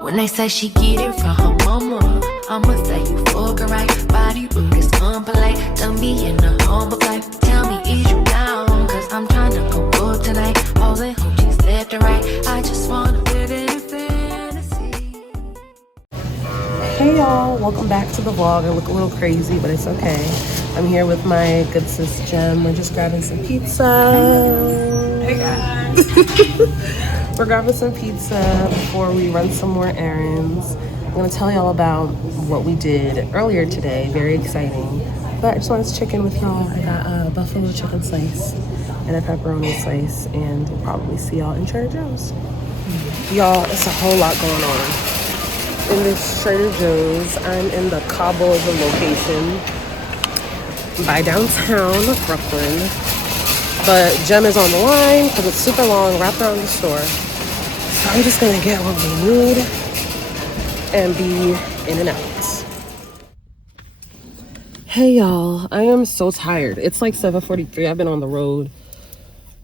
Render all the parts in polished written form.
When they say she get it from her mama, I'ma say you fuck her right. Body look is unpolite. Don't be in the humble life. Tell me, is you down? Cause I'm trying to go up tonight. Posing hoochies left and right. I just wanna live in fantasy. Hey y'all, welcome back to the vlog. I look a little crazy, but it's okay. I'm here with my good sis Jem. We're just grabbing some pizza. Hey guys. We're grabbing some pizza before we run some more errands. I'm gonna tell y'all about what we did earlier today. Very exciting. But I just wanted to check in with y'all. I got a buffalo chicken slice and a pepperoni slice, and we'll probably see y'all in Trader Joe's. Y'all, it's a whole lot going on in this Trader Joe's. I'm in the Cabo of the location by downtown Brooklyn. But Jem is on the line because it's super long, wrapped around the store. So I'm just gonna get what we need and be in and out. Hey y'all, I am so tired. It's like 7:43. I've been on the road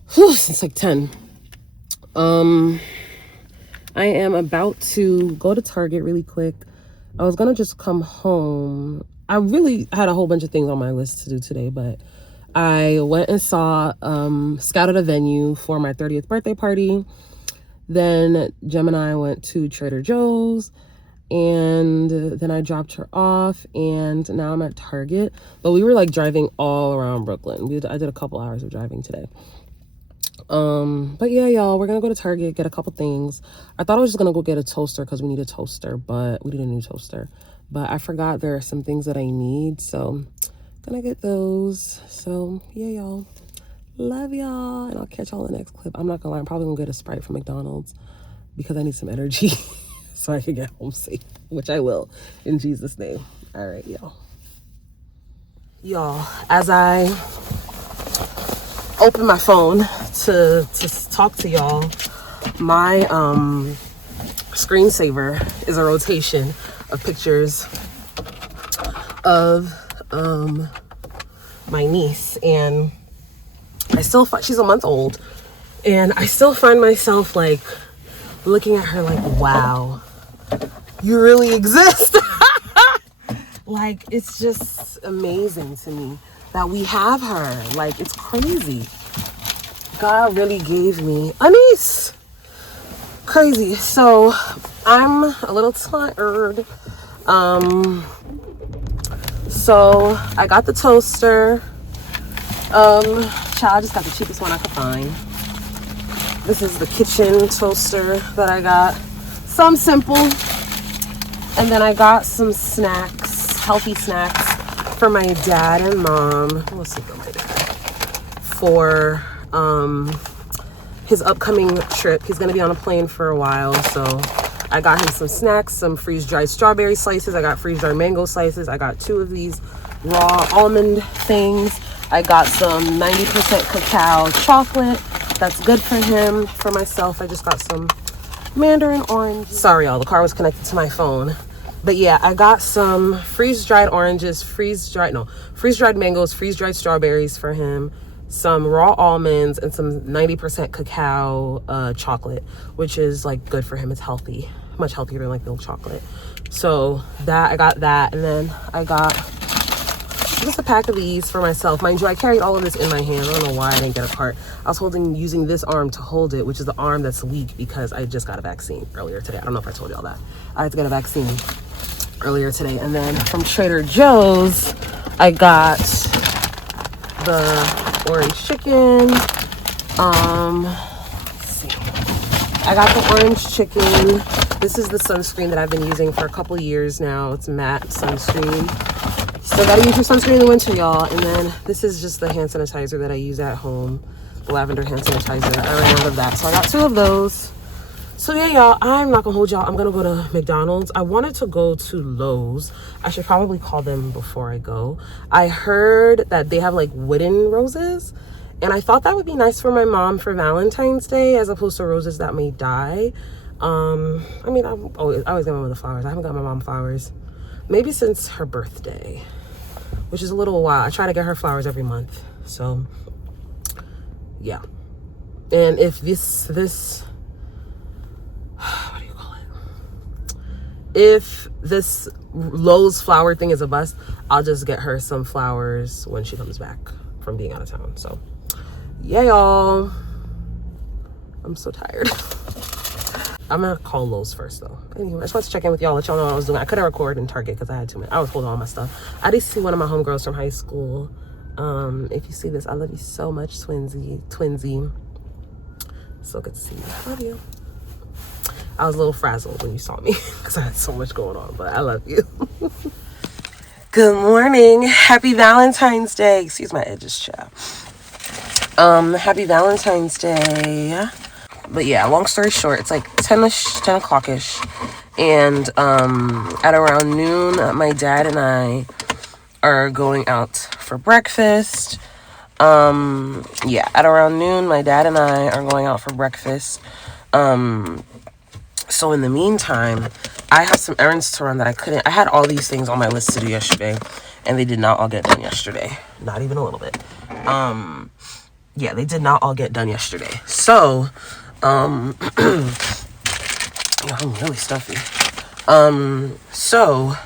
since like 10. I am about to go to Target really quick. I was gonna just come home. I really had a whole bunch of things on my list to do today, but I went and scouted a venue for my 30th birthday party. Then Jem and I went to Trader Joe's, and then I dropped her off, and now I'm at Target. But we were like driving all around Brooklyn. I did a couple hours of driving today. But yeah, y'all, we're gonna go to Target, get a couple things. I thought I was just gonna go get a toaster because we need a toaster, but we need a new toaster. But I forgot there are some things that I need, so gonna get those. So yeah, y'all, love y'all, and I'll catch y'all in the next clip. I'm not gonna lie, I'm probably gonna get a Sprite from McDonald's because I need some energy so I can get home safe, which I will in Jesus' name. All right, y'all, as I open my phone to talk to y'all, my screensaver is a rotation of pictures of my niece, and I still she's a month old, and I still find myself like looking at her like, wow, you really exist. Like, it's just amazing to me that we have her. Like, it's crazy. God really gave me a niece. Crazy. So I'm a little tired. So I got the toaster. I just got the cheapest one I could find. This is the kitchen toaster that I got. Some simple. And then I got some snacks, healthy snacks for my dad and mom. Let's see for my dad. For his upcoming trip. He's gonna be on a plane for a while, so I got him some snacks, some freeze-dried strawberry slices. I got freeze-dried mango slices. I got 2 of these raw almond things. I got some 90% cacao chocolate. That's good for him. For myself, I just got some mandarin orange. Sorry, y'all, the car was connected to my phone. But yeah, I got some freeze-dried oranges, freeze-dried mangoes, freeze-dried strawberries for him, some raw almonds, and some 90% cacao chocolate, which is like good for him. It's healthy, much healthier than like milk chocolate. So that, I got that, and then I got just a pack of these for myself. Mind you, I carried all of this in my hand. I don't know why I didn't get a cart. I was using this arm to hold it, which is the arm that's weak because I just got a vaccine earlier today. I don't know if I told y'all that. I had to get a vaccine earlier today. And then from Trader Joe's, I got the orange chicken. Let's see. I got the orange chicken. This is the sunscreen that I've been using for a couple years now. It's matte sunscreen. Still gotta use your sunscreen in the winter, y'all. And then this is just the hand sanitizer that I use at home, the lavender hand sanitizer. I ran out of that, so I got 2 of those. So yeah, y'all, I'm not gonna hold y'all. I'm gonna go to McDonald's. I wanted to go to Lowe's. I should probably call them before I go. I heard that they have like wooden roses, and I thought that would be nice for my mom for Valentine's Day as opposed to roses that may die. I mean, I always get my mom the flowers. I haven't got my mom flowers maybe since her birthday, which is a little while. I try to get her flowers every month. So yeah. And if this what do you call it? if this Lowe's flower thing is a bust, I'll just get her some flowers when she comes back from being out of town. So yeah, y'all, I'm so tired. I'm gonna call Lowe's first though. Anyway, I just wanted to check in with y'all, let y'all know what I was doing. I couldn't record in Target because I had too many. I was holding all my stuff. I did see one of my homegirls from high school. If you see this, I love you so much, twinsy. So good to see you. Love you. I was a little frazzled when you saw me because I had so much going on, but I love you. Good morning. Happy Valentine's Day. Excuse my edges, child. Happy Valentine's Day. But yeah, long story short, it's like 10 o'clock-ish. And at around noon, my dad and I are going out for breakfast. Yeah, at around noon, my dad and I are going out for breakfast. So in the meantime, I have some errands to run that I had all these things on my list to do yesterday, and they did not all get done yesterday. Not even a little bit. Yeah, they did not all get done yesterday. So, I'm really stuffy. So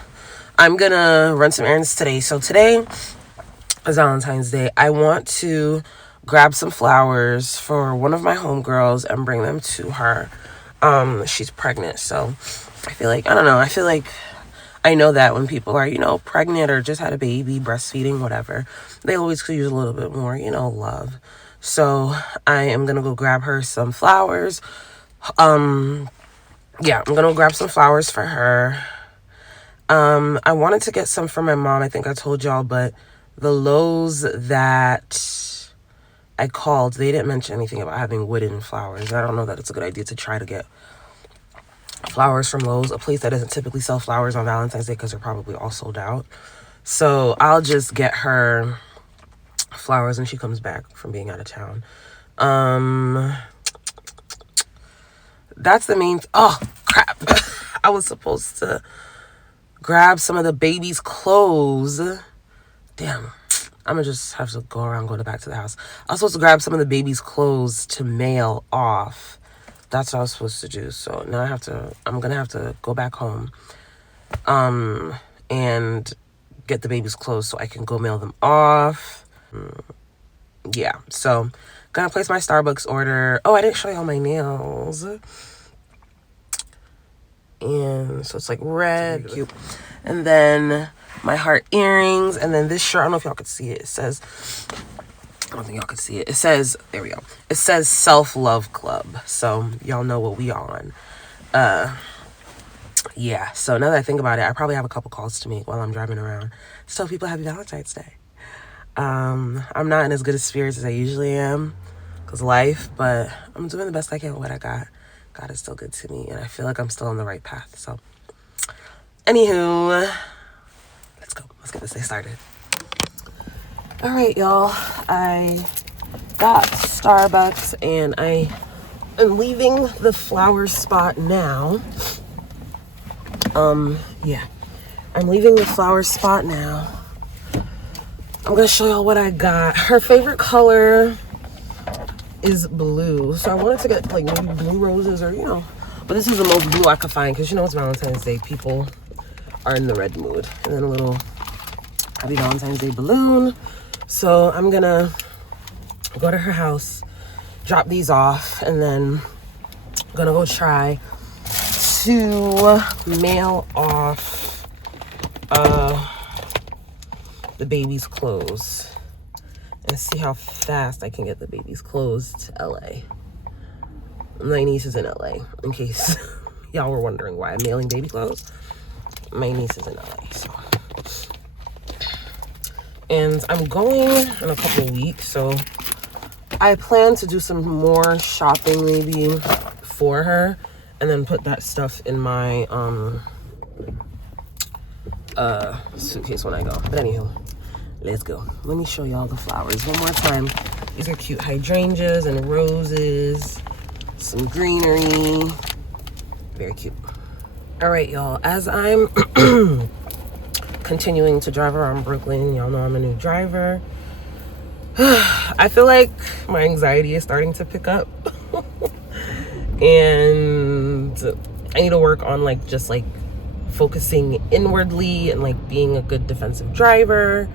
I'm gonna run some errands today. So today is Valentine's Day. I want to grab some flowers for one of my homegirls and bring them to her. She's pregnant, so I feel like, I know that when people are, pregnant or just had a baby, breastfeeding, whatever, they always could use a little bit more, love. So I am gonna go grab her some flowers. Yeah, I'm gonna grab some flowers for her. I wanted to get some for my mom. I think I told y'all, but the Lowe's that I called, they didn't mention anything about having wooden flowers. I don't know that it's a good idea to try to get flowers from Lowe's, a place that doesn't typically sell flowers on Valentine's Day because they're probably all sold out. So I'll just get her flowers when she comes back from being out of town. That's the main... Oh, crap. I was supposed to grab some of the baby's clothes. Damn. I'm going to just have to go back to the house. I was supposed to grab some of the baby's clothes to mail off. That's what I was supposed to do. So now I'm going to have to go back home and get the baby's clothes so I can go mail them off. Yeah, so gonna place my Starbucks order. Oh, I didn't show you all my nails. And so it's like red, cute. And then my heart earrings. And then this shirt, I don't know if y'all could see it. It says, I don't think y'all could see it. It says, there we go. It says Self-Love Club. So y'all know what we on. Yeah, so now that I think about it, I probably have a couple calls to make while I'm driving around. To tell people happy Valentine's Day. I'm not in as good a spirits as I usually am because life, but I'm doing the best I can with what I got. God is still good to me, and I feel like I'm still on the right path. So, anywho, let's go. Let's get this day started. All right, y'all. I got Starbucks, and I am leaving the flower spot now. Yeah. I'm leaving the flower spot now. I'm gonna show y'all what I got. Her favorite color is blue, so I wanted to get like maybe blue roses or but this is the most blue I could find because it's Valentine's Day. People are in the red mood. And then a little happy Valentine's Day balloon. So I'm gonna go to her house, drop these off, and then I'm gonna go try to mail off the baby's clothes and see how fast I can get the baby's clothes to LA. My niece is in LA, in case y'all were wondering why I'm mailing baby clothes. My niece is in LA, so. And I'm going in a couple of weeks, so I plan to do some more shopping maybe for her and then put that stuff in my suitcase when I go. But anywho, let's go. Let me show y'all the flowers one more time. These are cute hydrangeas and roses, some greenery, very cute. All right, y'all, as I'm continuing to drive around Brooklyn, y'all know I'm a new driver. I feel like my anxiety is starting to pick up. And I need to work on just focusing inwardly and like being a good defensive driver,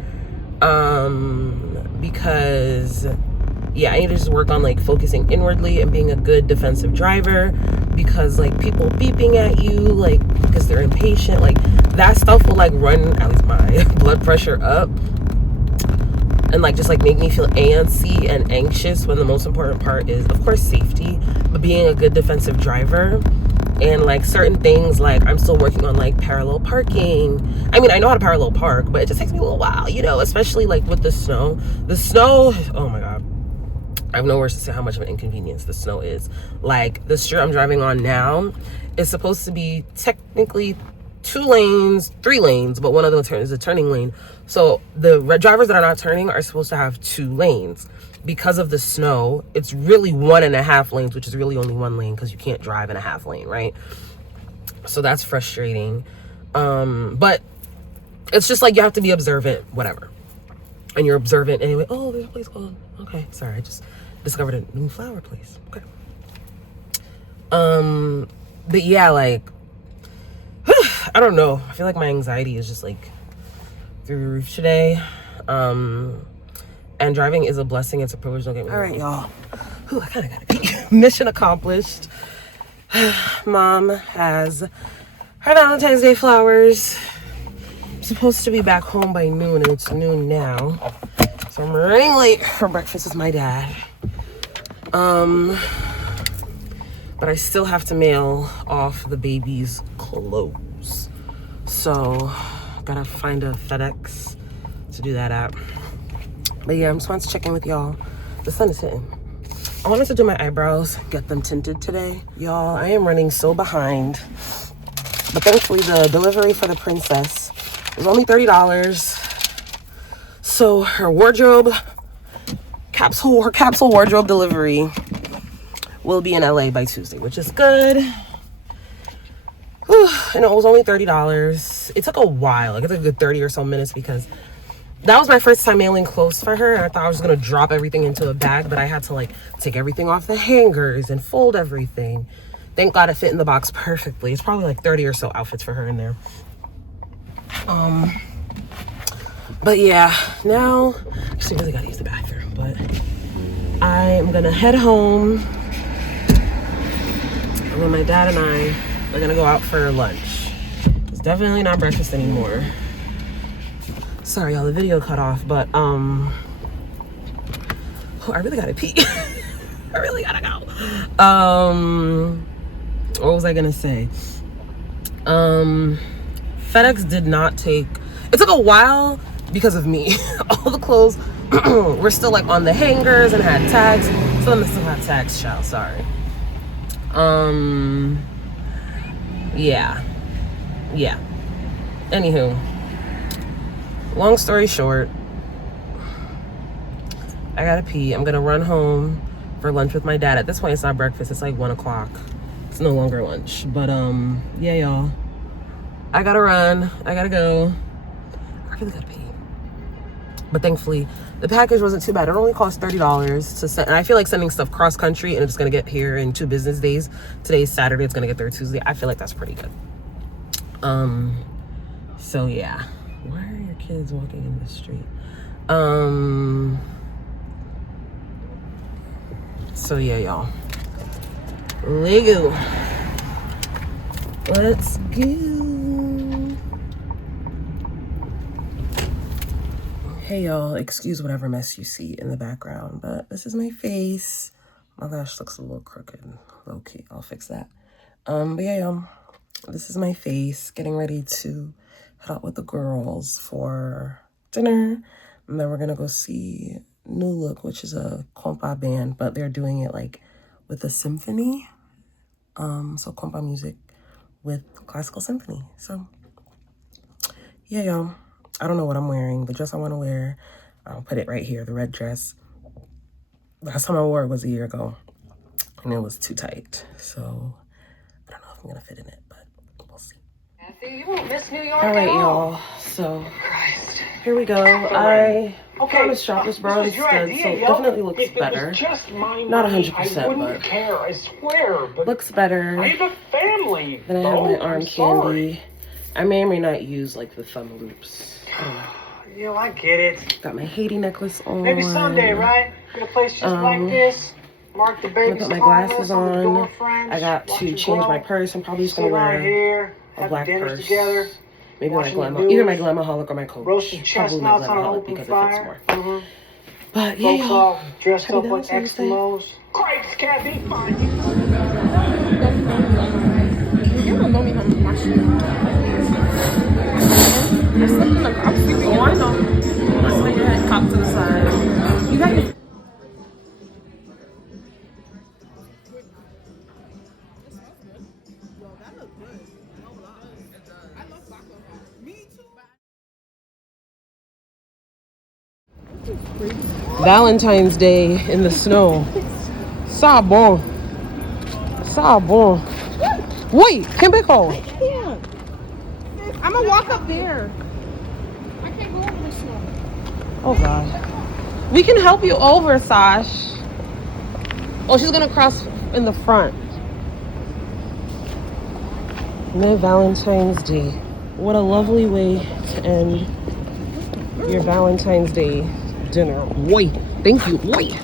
because yeah, I need to just work on like focusing inwardly and being a good defensive driver, because like people beeping at you like because they're impatient, like that stuff will like run at least my blood pressure up and like just like make me feel antsy and anxious, when the most important part is of course safety, but being a good defensive driver. And like certain things, like I'm still working on like parallel parking. I mean, I know how to parallel park, but it just takes me a little while, you know, especially like with the snow. Oh my God, I have no words to say how much of an inconvenience the snow is. Like the street I'm driving on now is supposed to be technically 2 lanes, 3 lanes, but one of them is a turning lane. So the drivers that are not turning are supposed to have 2 lanes. Because of the snow, it's really 1.5 lanes, which is really only 1 lane because you can't drive in a half lane, right? So that's frustrating. But it's just like you have to be observant, whatever. And you're observant anyway. Oh, there's a place called, okay, sorry, I just discovered a new flower place. Okay. But yeah, like, I don't know. I feel like my anxiety is just like through the roof today. And driving is a blessing. It's a privilege. Don't get me wrong. All right, y'all. Whew, I kind of gotta pee. Mission accomplished. Mom has her Valentine's Day flowers. I'm supposed to be back home by noon, and it's noon now. So I'm running late for breakfast with my dad. But I still have to mail off the baby's clothes. So gotta find a FedEx to do that at. But yeah, I'm just wanted to check in with y'all. The sun is hitting. I wanted to do my eyebrows, get them tinted today. Y'all, I am running so behind. But thankfully the delivery for the princess was only $30. So her wardrobe, her capsule wardrobe delivery will be in LA by Tuesday, which is good. Whew, and it was only $30. It took a while, like it took a good 30 or so minutes because that was my first time mailing clothes for her, and I thought I was gonna drop everything into a bag, but I had to like take everything off the hangers and fold everything. Thank God it fit in the box perfectly. It's probably like 30 or so outfits for her in there. But yeah, now I actually really gotta use the bathroom, but I am gonna head home, and then my dad and I are gonna go out for lunch. It's definitely not breakfast anymore. Sorry, y'all, the video cut off, but oh, I really gotta pee. I really gotta go. What was I gonna say? FedEx did not take, it took a while because of me. All the clothes were still like on the hangers and had tags. Some of them still had tags, child, sorry. Yeah. Anywho, long story short, I gotta pee. I'm gonna run home for lunch with my dad. At this point, it's not breakfast. It's like 1 o'clock. It's no longer lunch. But yeah, y'all. I gotta run. I gotta go. I really gotta pee. But thankfully, the package wasn't too bad. It only cost $30 to send. And I feel like sending stuff cross country and it's gonna get here in 2 business days. Today's Saturday. It's gonna get there Tuesday. I feel like that's pretty good. So yeah. Why are your kids walking in the street? So yeah, y'all. Lego. Let's go. Hey y'all, excuse whatever mess you see in the background, but this is my face. My lash looks a little crooked, low key. I'll fix that. But yeah, y'all, this is my face. Getting ready to head out with the girls for dinner, and then we're gonna go see New Look, which is a Kompa band, but they're doing it like with a symphony. So Kompa music with classical symphony. So yeah, y'all, I don't know what I'm wearing. The dress I want to wear, I'll put it right here, the red dress. Last time I wore it was a year ago, and it was too tight. So I don't know if I'm gonna fit in it, but we'll see. You won't miss New York. All right, y'all. So here we go. I found a strapless bra instead, so it definitely looks better. Not 100%, but care, I swear. But looks better. I have a family. Then I have my arm candy. I may or may not use like the thumb loops. Yo, I get it. Got my Haiti necklace on. Maybe someday, right? Get a place just like this. Mark the baby's put my karma glasses on the door, on. friends. I got Watch to it change grow. my purse. I'm probably just gonna Sit right wear here, a have black dinners purse. together. Maybe my watching the glamour, news, either my Glamaholic or my Coach. roasting Probably my chestnuts on an Glamaholic open because fire. it fits more. Mm-hmm. But yeah, Folks y'all. all dressed Happy up like Valentine's Day. Eskimos. Crepes can't be fine. You don't know me how much you I'm sleeping. Oh, I know. Just lay your head cocked to the side. You got your... Valentine's Day in the snow. Ça bon. Ça bon. Wait, Kimberly. I'm gonna walk up there. I can't go over the snow. Oh God. We can help you over, Sash. Oh, she's gonna cross in the front. No Valentine's Day. What a lovely way to end your Valentine's Day dinner. Wait, thank you. Wait.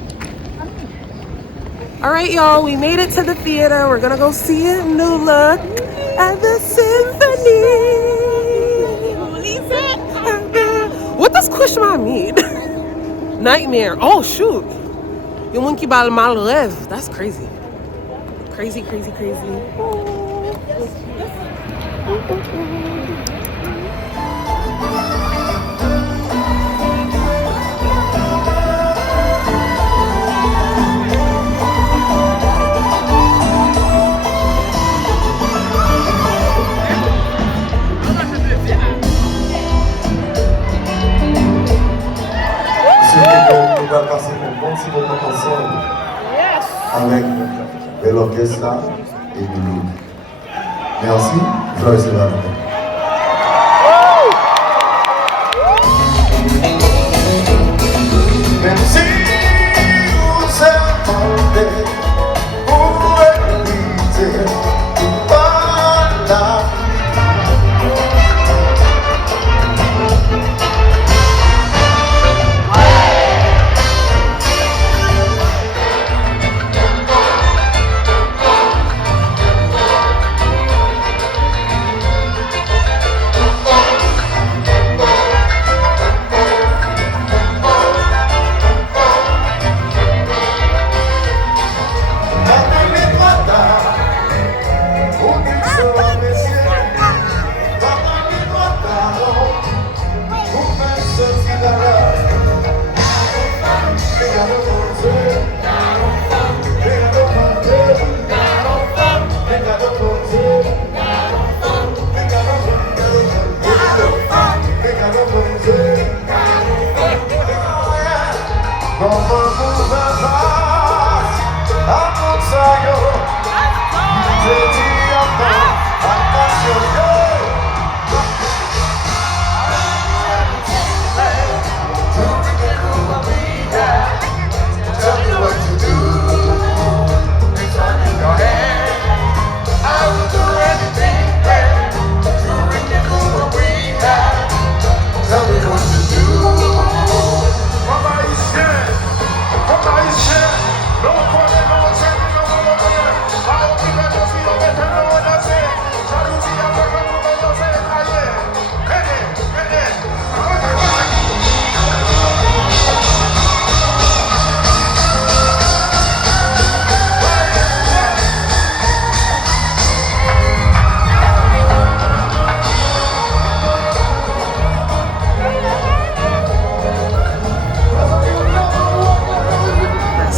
All right, y'all, we made it to the theater. We're gonna go see a new look at the symphony. What does Kushma mean? Nightmare. Oh shoot. Yung monkey bal mal rêve. That's crazy. Crazy, crazy, crazy. On va passer un bon petit moment ensemble avec l'orchestre et Loulou. Merci, joyeux Saint-Valentin. Même si vous êtes tombé pour éviter par la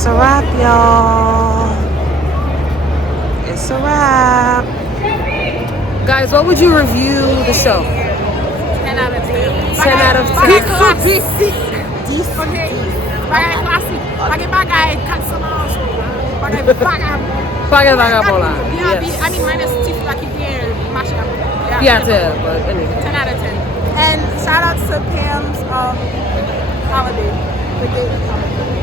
It's a wrap, y'all. It's a wrap. Guys, what would you review the show? 10 out of 10. 10 out of 10. Bagay classic. Bagay cancellation. Bagay vagabonda. Yeah, I mean, minus Tiff like here, mash up. Yeah, but anyway. 10 out of 10. And shout out to Pam's holiday. The date holiday.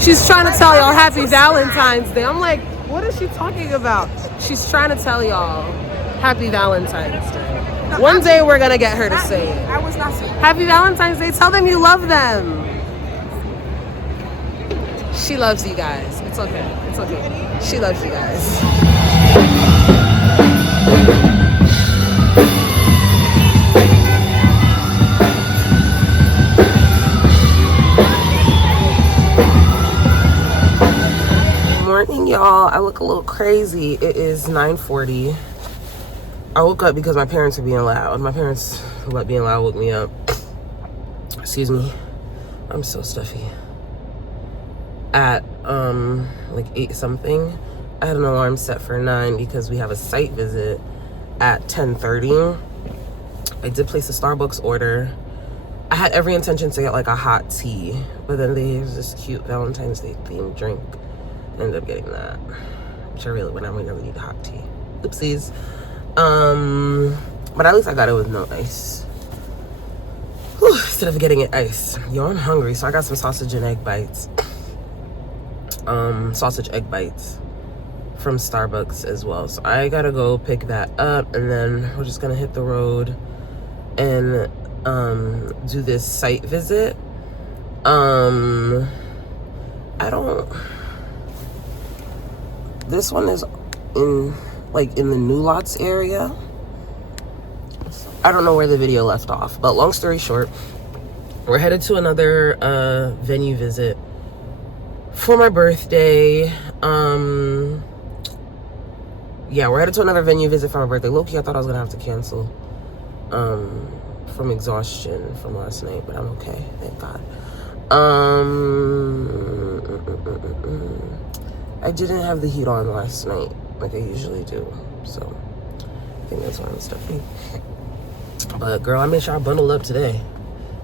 She's trying to tell y'all happy Valentine's Day. I'm like, what is she talking about? She's trying to tell y'all happy Valentine's Day. No, One day we're gonna get her to say it. I was not saying. Happy Valentine's Day. Tell them you love them. She loves you guys. It's okay. It's okay. She loves you guys. Morning, y'all. I look a little crazy. It is 9:40. I woke up because my parents were being loud. My parents being loud woke me up. Excuse me. I'm so stuffy. At like 8 something. I had an alarm set for 9 because we have a site visit at 10:30. I did place a Starbucks order. I had every intention to get like a hot tea, but then there's this cute Valentine's Day themed drink. I ended up getting that, which I really would not really need a hot tea. Oopsies. But at least I got it with no ice. Whew, instead of getting it iced. Yo, I'm hungry, so I got some sausage and egg bites. Sausage egg bites from Starbucks as well. So I gotta go pick that up, and then we're just gonna hit the road and do this site visit. This one is in the new lots area. I don't know where the video left off, but long story short, we're headed to another venue visit for my birthday. Yeah, we're headed to another venue visit for my birthday. Low-key, I thought I was gonna have to cancel from exhaustion from last night, but I'm okay, thank God. I didn't have the heat on last night like I usually do, so I think that's why I'm stuffy. But girl, I made sure I bundled up today,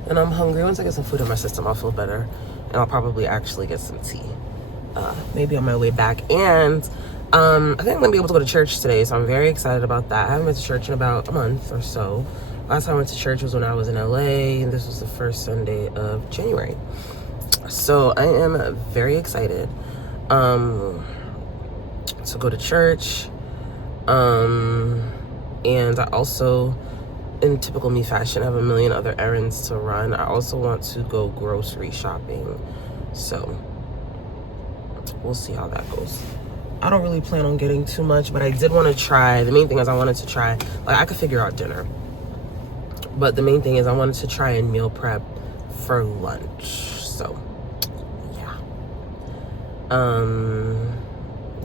and I'm hungry. Once I get some food in my system, I'll feel better, and I'll probably actually get some tea, maybe on my way back. And I think I'm gonna be able to go to church today, so I'm very excited about that. I haven't been to church in about a month or so. Last time I went to church was when I was in LA, and this was the first Sunday of January. So I am very excited to go to church. And I also, in typical me fashion, have a million other errands to run. I also want to go grocery shopping. So we'll see how that goes. I don't really plan on getting too much, but I did want to try. The main thing is I wanted to try, like, I could figure out dinner, but the main thing is I wanted to try and meal prep for lunch. So yeah.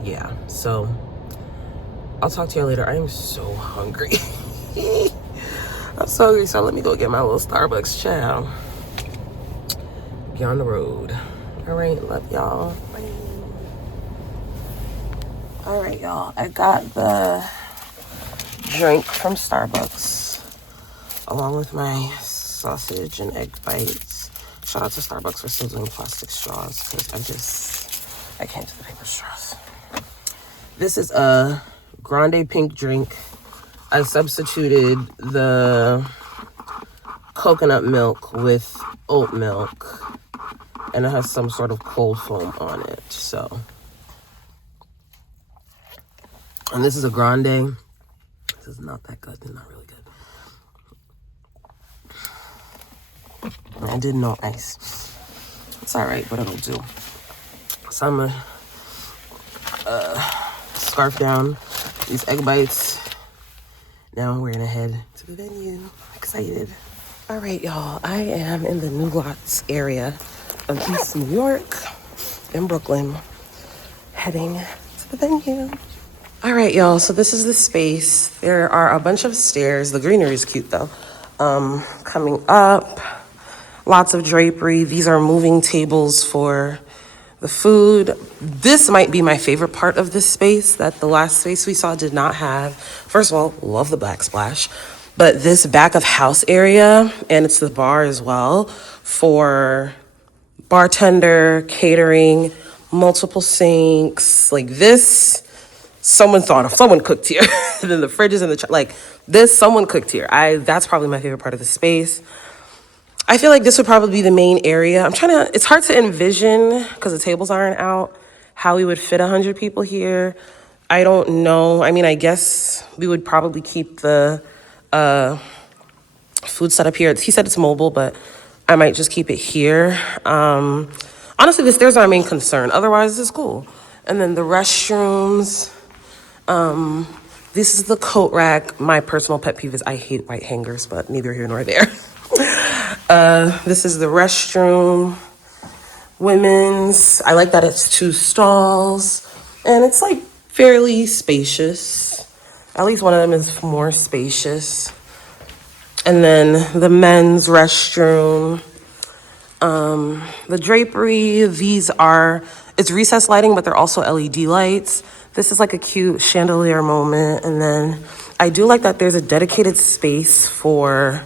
Yeah, so I'll talk to you later. I am so hungry. I'm so hungry, so let me go get my little Starbucks chow. Be on the road. All right, love y'all. Bye. All right, y'all. I got the drink from Starbucks along with my sausage and egg bites. Shout out to Starbucks for still doing plastic straws, because I can't do the paper straws. This is a grande pink drink. I substituted the coconut milk with oat milk, and it has some sort of cold foam on it. So, and this is a grande. This is not that good. It's not really good. I did no ice. It's all right, but it'll do. So I'm gonna scarf down these egg bites. Now we're gonna head to the venue. I'm excited. All right, y'all. I am in the New Lots area of East New York in Brooklyn, heading to the venue. All right, y'all. So this is the space. There are a bunch of stairs. The greenery is cute though. Coming up, lots of drapery. These are moving tables for the food. This might be my favorite part of this space that the last space we saw did not have. First of all, love the backsplash, but this back of house area, and it's the bar as well, for bartender, catering, multiple sinks. Like this, someone cooked here. And then the fridges and someone cooked here. That's probably my favorite part of the space. I feel like this would probably be the main area. It's hard to envision because the tables aren't out, how we would fit 100 people here. I don't know. I mean, I guess we would probably keep the food set up here. He said it's mobile, but I might just keep it here. Honestly, the stairs are my main concern. Otherwise, this is cool. And then the restrooms. This is the coat rack. My personal pet peeve is I hate white hangers, but neither here nor there. This is the restroom. Women's. I like that it's 2 stalls. And it's like fairly spacious. At least one of them is more spacious. And then the men's restroom. The drapery, it's recessed lighting, but they're also LED lights. This is like a cute chandelier moment. And then I do like that there's a dedicated space for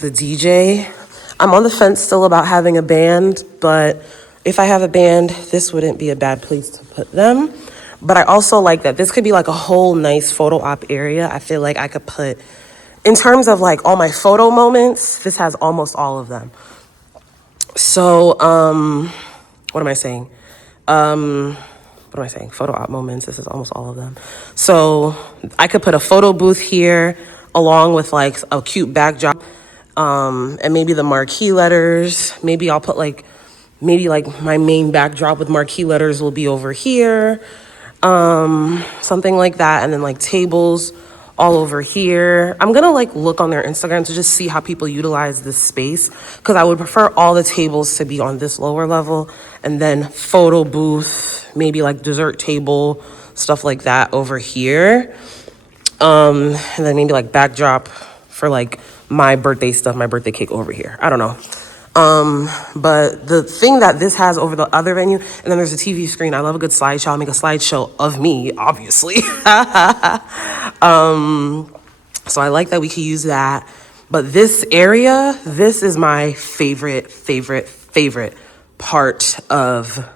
the DJ. I'm on the fence still about having a band, but if I have a band, this wouldn't be a bad place to put them. But I also like that this could be like a whole nice photo op area. I feel like I could put, in terms of like all my photo moments, this has almost all of them. So, what am I saying? Photo op moments. This is almost all of them. So I could put a photo booth here along with like a cute backdrop, and maybe the marquee letters. Maybe I'll put like my main backdrop with marquee letters will be over here. Something like that. And then like tables all over here. I'm gonna like look on their Instagram to just see how people utilize this space, because I would prefer all the tables to be on this lower level, and then photo booth, maybe like dessert table, stuff like that over here. And then maybe like backdrop for like my birthday stuff, my birthday cake over here. I don't know. But the thing that this has over the other venue, and then there's a TV screen. I love a good slideshow. I'll make a slideshow of me, obviously. So I like that we can use that. But this area, this is my favorite part of,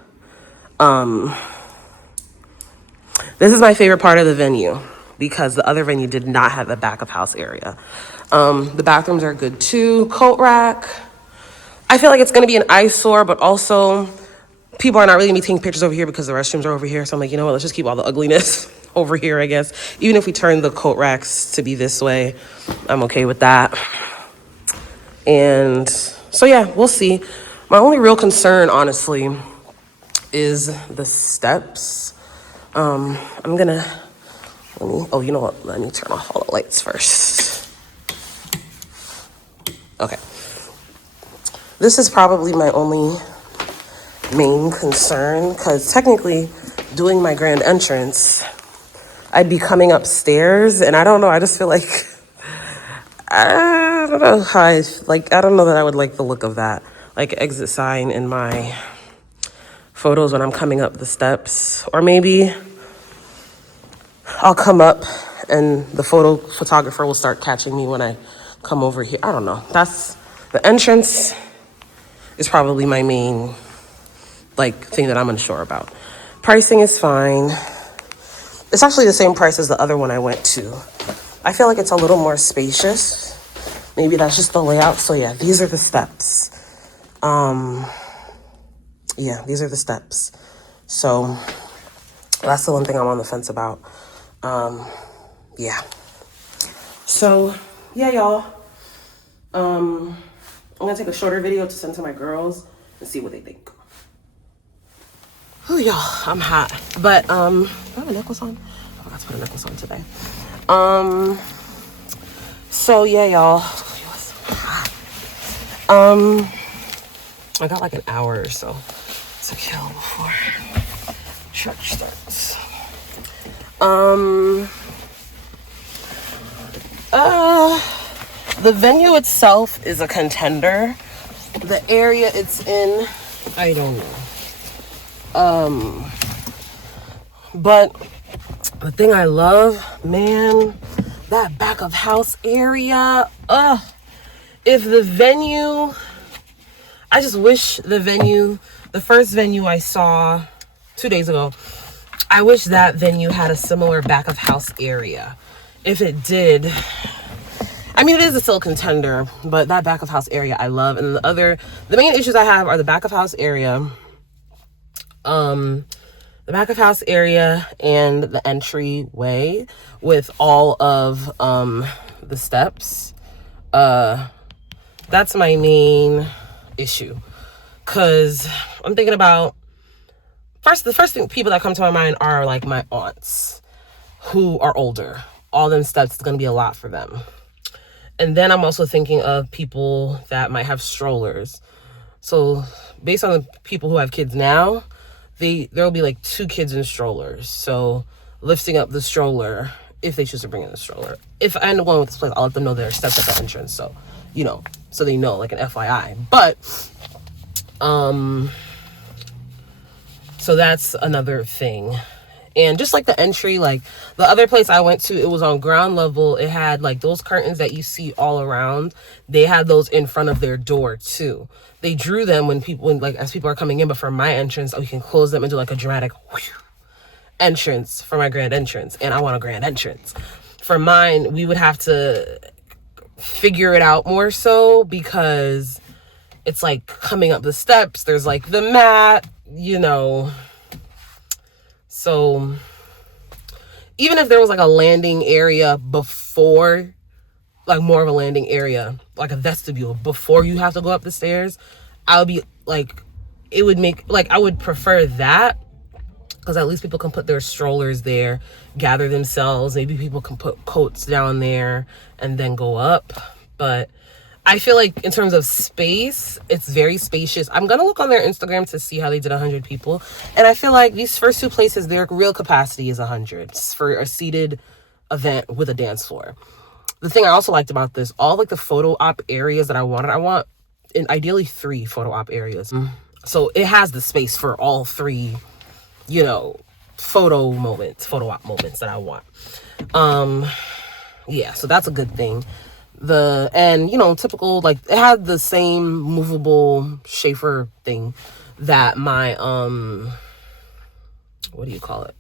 this is my favorite part of the venue, because the other venue did not have a back of house area. The bathrooms are good too. Coat rack. I feel like it's going to be an eyesore, but also people are not really going to be taking pictures over here because the restrooms are over here. So I'm like, you know what? Let's just keep all the ugliness over here, I guess. Even if we turn the coat racks to be this way, I'm okay with that. And so, yeah, we'll see. My only real concern, honestly, is the steps. I'm going to, oh, you know what? Let me turn off all the lights first. Okay. This is probably my only main concern, because technically doing my grand entrance, I'd be coming upstairs, and I don't know, I just feel like, I don't know how I don't know that I would like the look of that, like exit sign in my photos when I'm coming up the steps. Or maybe I'll come up and the photographer will start catching me when I come over here. I don't know. That's the entrance is probably my main thing that I'm unsure about. Pricing is fine. It's actually the same price as the other one I went to. I feel like it's a little more spacious. Maybe that's just the layout. So yeah, these are the steps. Yeah, these are the steps. So that's the one thing I'm on the fence about. Yeah. So yeah, y'all. I'm gonna take a shorter video to send to my girls and see what they think. Oh, y'all, I'm hot. But do I have a necklace on? I forgot to put a necklace on today. So yeah, y'all. I got like an hour or so to kill before church starts. The venue itself is a contender. The area it's in, I don't know. But the thing I love, man, that back of house area. If the venue, I just wish the first venue I saw 2 days ago, I wish that venue had a similar back of house area. If it did, I mean, it is still a contender, but that back of house area I love. And the main issues I have are the back of house area, and the entryway with all of the steps. That's my main issue. Cause I'm thinking about the first thing people that come to my mind are like my aunts who are older. All them steps is gonna be a lot for them. And then I'm also thinking of people that might have strollers. So based on the people who have kids now, there'll be like 2 kids in strollers. So lifting up the stroller, if they choose to bring in the stroller. If I end up going with this place, I'll let them know there are steps at the entrance. So, you know, so they know, like an FYI. But, so that's another thing. And just like the entry, like the other place I went to, it was on ground level. It had like those curtains that you see all around. They had those in front of their door too. They drew them as people are coming in, but for my entrance, we can close them and do like a dramatic entrance for my grand entrance. And I want a grand entrance. For mine, we would have to figure it out more so, because it's like coming up the steps. There's like the mat, you know. So even if there was like a landing area before, like more of a landing area, like a vestibule before you have to go up the stairs, I would be like, it would make, like, I would prefer that, because at least people can put their strollers there, gather themselves. Maybe people can put coats down there and then go up. But I feel like in terms of space, it's very spacious. I'm going to look on their Instagram to see how they did 100 people. And I feel like these first 2 places, their real capacity is 100 for a seated event with a dance floor. The thing I also liked about this, all like the photo op areas that I want in ideally 3 photo op areas. So it has the space for all 3, you know, photo op moments that I want. Yeah, so that's a good thing. And you know, typical, like it had the same movable Schaefer thing that my what do you call it,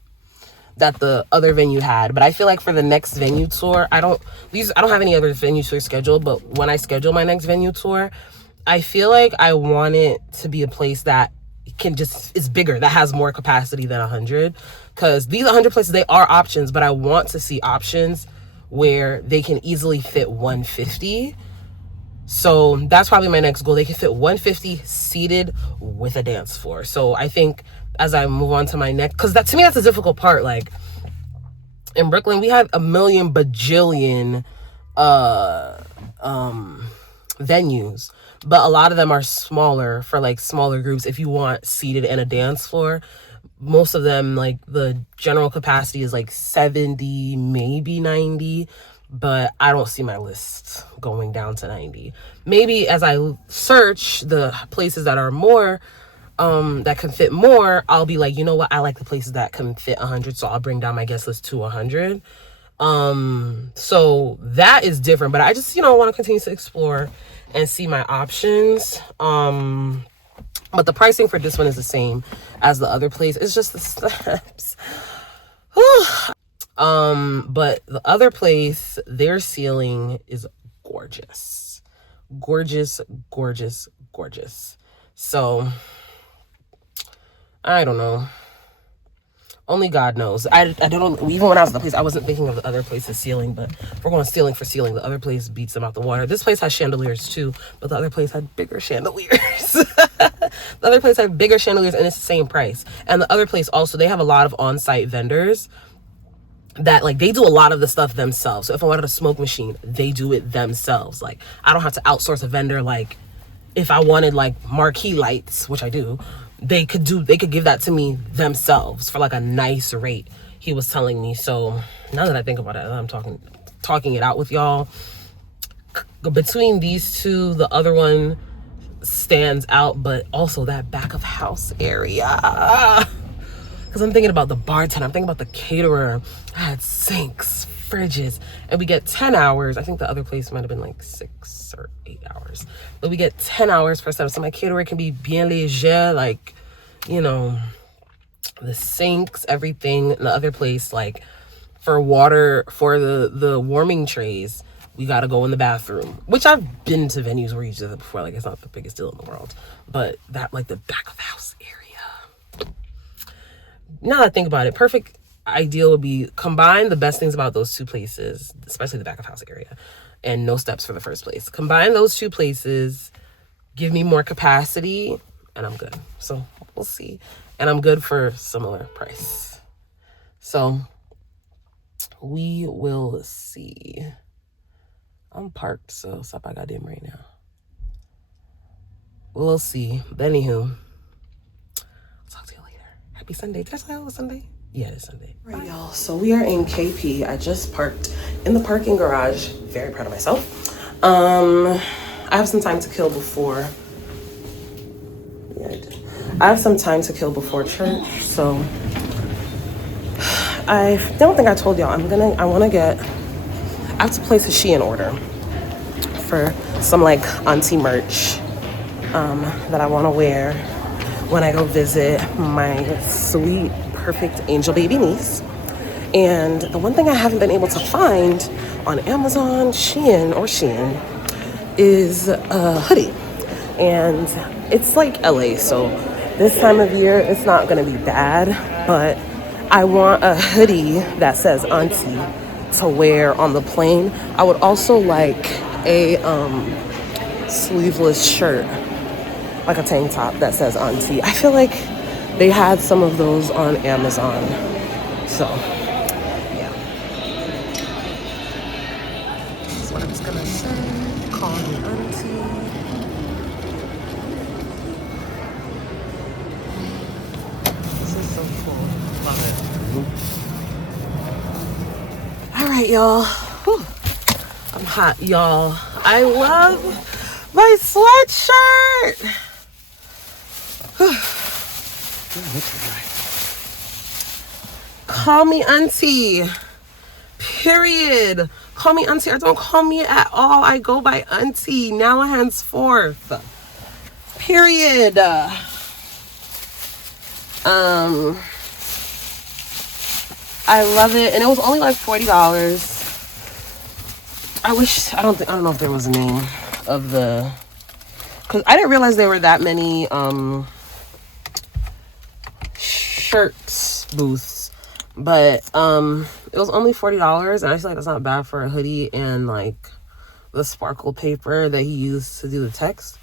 that the other venue had. But I feel like for the next venue tour, I don't have any other venue tour scheduled, but when I schedule my next venue tour, I feel like I want it to be a place that is bigger, that has more capacity than 100, because these 100 places, they are options, but I want to see options where they can easily fit 150. So that's probably my next goal. They can fit 150 seated with a dance floor. So I think as I move on to my next, because that, to me, that's a difficult part. Like in Brooklyn, we have a million bajillion venues, but a lot of them are smaller for like smaller groups. If you want seated and a dance floor, most of them, like the general capacity is like 70, maybe 90, but I don't see my list going down to 90. Maybe as I search the places that are more, that can fit more, I'll be like, you know what, I like the places that can fit 100, so I'll bring down my guest list to 100. So that is different, but I just, you know, want to continue to explore and see my options. But the pricing for this one is the same as the other place. It's just the steps. But the other place, their ceiling is gorgeous. Gorgeous, gorgeous, gorgeous. So, I don't know. Only God knows. I don't know. Even when I was at the place, I wasn't thinking of the other place's ceiling, but if we're going ceiling for ceiling, the other place beats them out the water. This place has chandeliers too, but the other place had bigger chandeliers. The other place had bigger chandeliers, and it's the same price. And the other place also, they have a lot of on-site vendors that, like, they do a lot of the stuff themselves. So if I wanted a smoke machine, they do it themselves. Like, I don't have to outsource a vendor. Like, if I wanted like marquee lights, which I do, they could give that to me themselves for like a nice rate, he was telling me. So now that I think about it, I'm talking it out with y'all, between these two, the other one stands out, but also that back of house area, because I'm thinking about the bartender, I'm thinking about the caterer. I had sinks, fridges, and we get 10 hours. I think the other place might have been like 6 or 8 hours, but we get 10 hours per setup. So my caterer can be bien léger, like, you know, the sinks, everything. In the other place, like, for water, for the warming trays, we got to go in the bathroom, which I've been to venues where you do that before. Like, it's not the biggest deal in the world, but that, like, the back of house area. Now that I think about it, perfect ideal would be combine the best things about those two places, especially the back of house area. and no steps for the first place. Combine those two places, give me more capacity, and I'm good. So we'll see. And I'm good for similar price. So we will see. I'm parked, so stop I got dim right now. We'll see. But anywho, I'll talk to you later. Happy Sunday. Did I say it was Sunday? Yeah, it's Sunday. All right, y'all. So we are in KP. I just parked in the parking garage. Very proud of myself. I have some time to kill before. Yeah, I did. I have some time to kill before church, so I don't think I told y'all. I have to place a Shein order for some like auntie merch that I want to wear when I go visit my sweet, perfect angel baby niece. And the one thing I haven't been able to find on Amazon, Shein is a hoodie. And it's like LA, so this time of year it's not gonna be bad, but I want a hoodie that says auntie to wear on the plane. I would also like a sleeveless shirt, like a tank top that says auntie. I feel like they had some of those on Amazon. So, yeah. That's what I was gonna say. Call me auntie. This is so cool. Love it. All right, y'all. Whew. I'm hot, y'all. I love my sweatshirt. Call me auntie. Period. Call me auntie or don't call me at all. I go by auntie now and henceforth. Period. I love it, and it was only like $40. I don't know if there was a name of the, because I didn't realize there were that many shirts booths, but it was only $40, and I feel like that's not bad for a hoodie and like the sparkle paper that he used to do the text,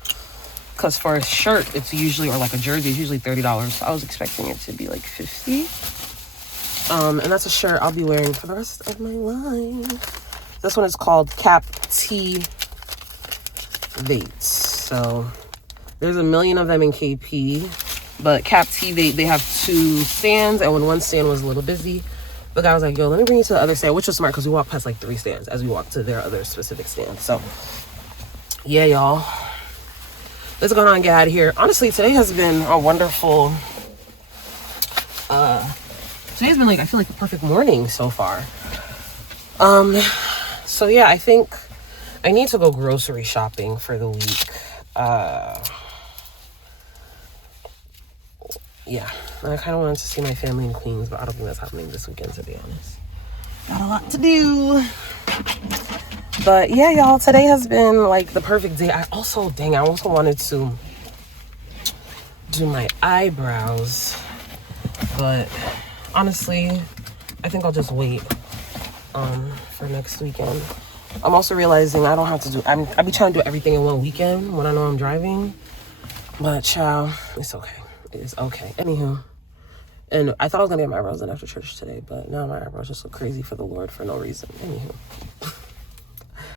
because for a shirt it's usually, or like a jersey, it's usually $30, so I was expecting it to be like $50. And that's a shirt I'll be wearing for the rest of my life. This one is called Captivate. So there's a million of them in KP, but Captivate, they have 2 stands, and when one stand was a little busy, the guy was like, yo, let me bring you to the other stand, which was smart because we walked past like 3 stands as we walked to their other specific stands. So yeah, y'all, let's go on and get out of here. Honestly, today has been a wonderful today's been like, I feel like the perfect morning so far. So yeah, I think I need to go grocery shopping for the week. Yeah, I kind of wanted to see my family in Queens, but I don't think that's happening this weekend, to be honest. Got a lot to do. But yeah, y'all, today has been like the perfect day. I also wanted to do my eyebrows, but honestly, I think I'll just wait for next weekend. I'm also realizing I don't have to do, I be trying to do everything in one weekend when I know I'm driving, but child, it's okay. It is okay. Anywho, and I thought I was gonna get my eyebrows done after church today, but now my eyebrows just look crazy for the Lord for no reason. Anywho.